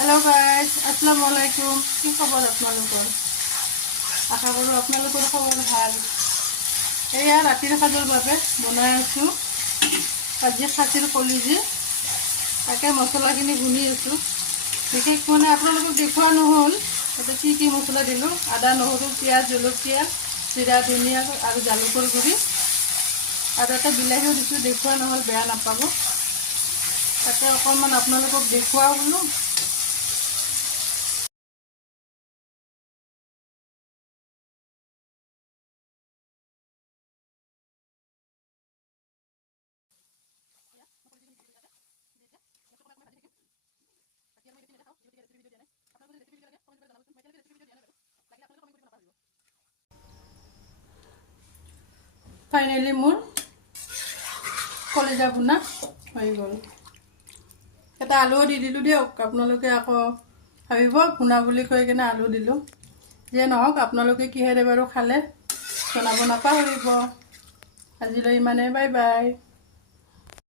hello guys अस्सलामु आलैकुम কি খবৰ আপোনালোকৰ আশা কৰোঁ আপোনালোকৰ খবৰ ভাল এয়া ৰাতিৰ সাজৰ বাবে বনাই আছো আজি খাচীৰ কলিজি তাকে মছলাখিনি গুনি আছো বিশেষ মানে আপোনালোকক দেখুৱা নহল এটা কি মছলা দিলো আদা নহৰু পিয়াজ জলকীয়া জিৰা ধনিয়া আৰু জালুকৰ গুড়ি আৰু এটা বিলাহীও দিছো দেখুৱা নহল বেয়া নাপাব তাকে অকণমান আপোনালোকক দেখুৱাও বোলো ফাইনালি মোৰ কলিজা ভুনা হৈ গ'ল এটা আলু দি দিলোঁ দিয়ক আপোনালোকে আকৌ ভাবিব ভুনা বুলি কৈ কিনে আলু দিলোঁ যে নহওক আপোনালোকে কিহেৰে বাৰু খালে জনাব নাপাহৰিব আজিলৈ ইমানে বাই বাই